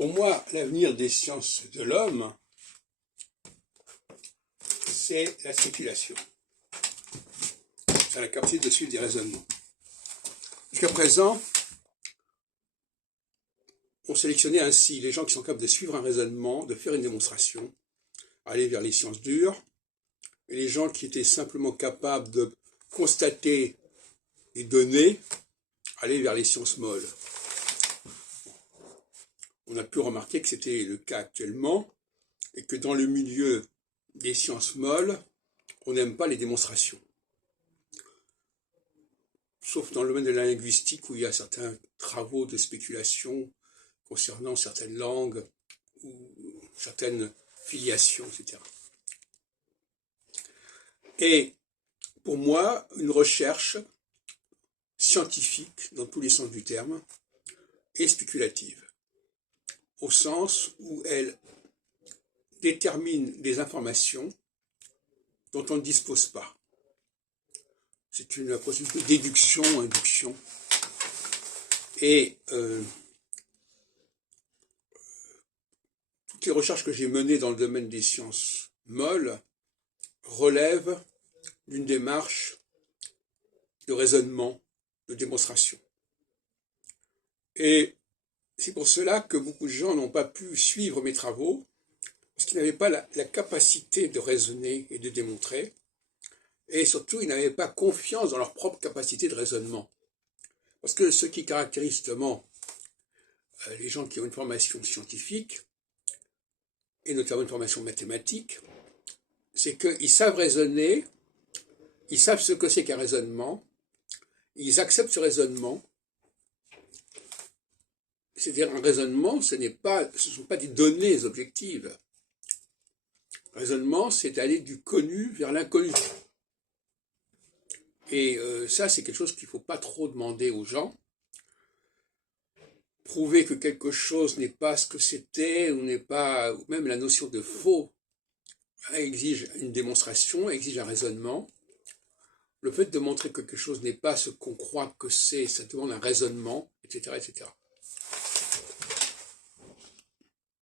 Pour moi, l'avenir des sciences de l'homme, c'est la spéculation. C'est la capacité de suivre des raisonnements. Jusqu'à présent, on sélectionnait ainsi les gens qui sont capables de suivre un raisonnement, de faire une démonstration, aller vers les sciences dures, et les gens qui étaient simplement capables de constater des données, aller vers les sciences molles. On a pu remarquer que c'était le cas actuellement, et que dans le milieu des sciences molles, on n'aime pas les démonstrations. Sauf dans le domaine de la linguistique, où il y a certains travaux de spéculation concernant certaines langues ou certaines filiations, etc. Et pour moi, une recherche scientifique, dans tous les sens du terme, est spéculative, au sens où elle détermine des informations dont on ne dispose pas. C'est une procédure de déduction, induction. Et toutes les recherches que j'ai menées dans le domaine des sciences molles relèvent d'une démarche de raisonnement, de démonstration. Et c'est pour cela que beaucoup de gens n'ont pas pu suivre mes travaux, parce qu'ils n'avaient pas la capacité de raisonner et de démontrer, et surtout ils n'avaient pas confiance dans leur propre capacité de raisonnement. Parce que ce qui caractérise justement les gens qui ont une formation scientifique, et notamment une formation mathématique, c'est qu'ils savent raisonner, ils savent ce que c'est qu'un raisonnement, ils acceptent ce raisonnement. C'est-à-dire un raisonnement, ce ne sont pas des données objectives. Raisonnement, c'est aller du connu vers l'inconnu. Et ça, c'est quelque chose qu'il ne faut pas trop demander aux gens. Prouver que quelque chose n'est pas ce que c'était, ou même la notion de faux, exige une démonstration, exige un raisonnement. Le fait de montrer que quelque chose n'est pas ce qu'on croit que c'est, ça demande un raisonnement, etc., etc.